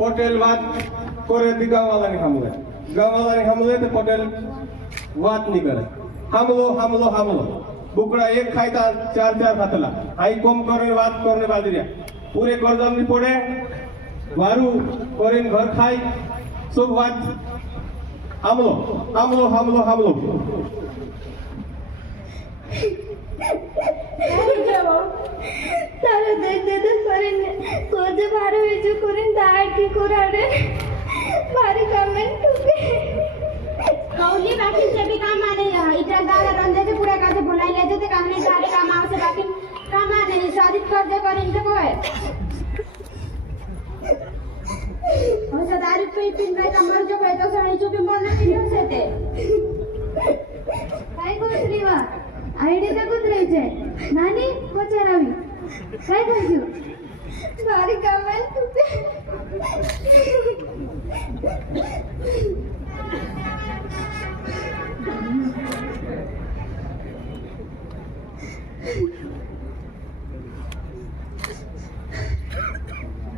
पटेल बात करे ती गाववाल्याने थांबले ते पटेल बात नहीं करे हमलो बुकड़ा एक खाईता चार खातला आई कम करने बात करने बादरिया पूरे कर्जम नहीं पड़े वारू करें घर खाई सब बात हमलो तारा देख करें कोजे भारे विजु करें दाड़ की कुराड़े भारी कमेंट टुके कौली बाकी से भी काम आने इतना गाला रंजे से पूरा काजे बनाई लेते थे काम नहीं सारे काम आव से बाकी काम आने शादी कर दे कर इनसे को है और सदारी पे पिन में कमर जो है तो सही जो भी मन नहीं हो सकते काय कोसली वा आईडी का कुदरायचे नानी कोचरावी काय थांक्यू भारी कमेंट टुके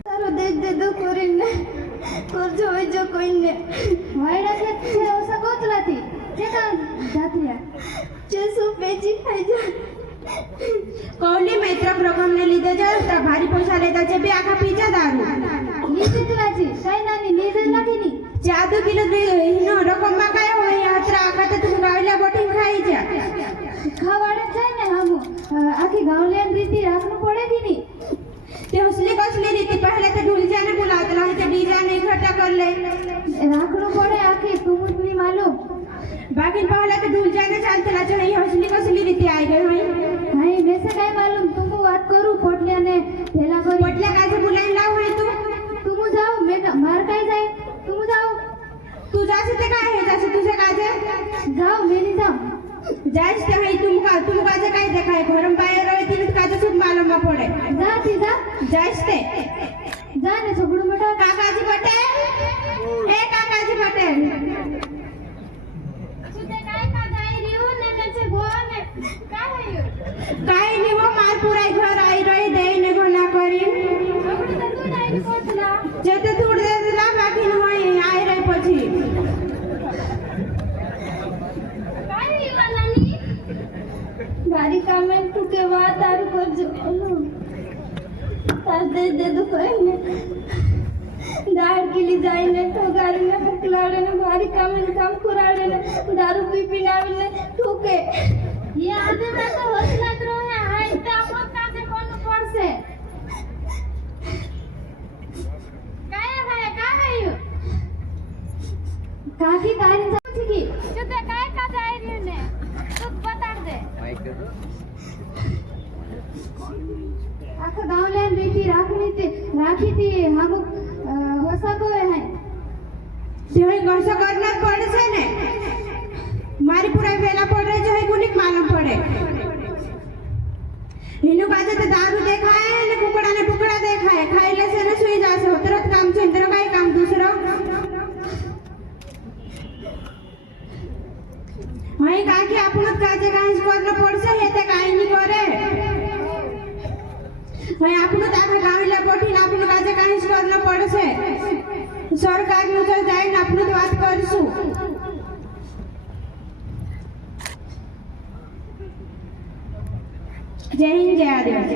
तारो देख दे दो कोरिने कोर जो कोइने वायडा से ओसा कोतला थी जेका जात्रिया जेसु पेजी खाई जा कौली मैत्र प्रोग्राम ने लीधे जा भारी पैसा लेता छे बे आखा पीजा दारू नीचे तलाची काय नानी नीचे लाखीनी 4 किलो दे हिनो रकम मा काय होय यात्रा आखा ते तुम गावल्या बोटिंग खाई जा खावाडे छे ने हम आखी गावलियन रीति राखनु पड़े की नी ते कसली रीति पहले तो ढुलजा ने बुलातला है ते डीजा ने इकट्ठा कर ले राखनु पड़े आखी तुमनी मालूम बाकी पहले तो ढुलजा ने चालतला छे ये कसली रीति आई गई होय हाय वैसे काय मालूम तुमको बात करू पोटलिया ने थेला करी पोटलिया काजे बुलाई लाव होय तुम जाओ मैं मार काय जाए तुम जाओ तू जासे ते काय है जासे तुझे काजे जाओ मैं नहीं जाऊं जाइस ते है तुम काजे काय देखाय घरम बाहेर होय तिने काजे सुख मालूम मा पड़े जा ती जा जाइस ते जा ने छोकड़ू मोटा काकाजी पटेल ए काकाजी पटेल तुते काय का जाई रियो ने कचे गो ने काय है काय नहीं वो मार पूरा घर आई रही दे ने घना करी छोकड़ू तो तू नहीं कोतला जेते दूर दे दिला बाकी न होय आई रही पछि काय वालानी भारी कमेंट टुके वा तारू को जो तार दे दो कोई दाड़ के लिए जाइने तो गाड़ी में बकलाड़े ने भारी काम कुराड़े ने दारू पी पिनावे ने ठोके ये आदमी में तो हौसला करो है हाय पे अपन का से कौन पड़ से काय है काकी गाड़ी जाऊ छी की जुते काय का जाई रे ने तू बता दे आखा गावले रीति राखी थी हम होसा को है जेही गसा करना पड़े छे ने मारी पूरा वेला पड़े जो है गुनिक मालूम पड़े हिनु काजे ते दारू देखाए ने कुकड़ा देखाए खाइले से ने सुई जासे होतरत काम छे इंद्र काय काम दूसरो हाय काकी आपनत काजे काहीच करना पड़से हे ते काही नहीं करे हाय आपनत आखा गावला बोठी आपन काजे काहीच करना पड़से सरकार नु तो जाय न आपनत बात करसु जय हिंद जय आदिवासी।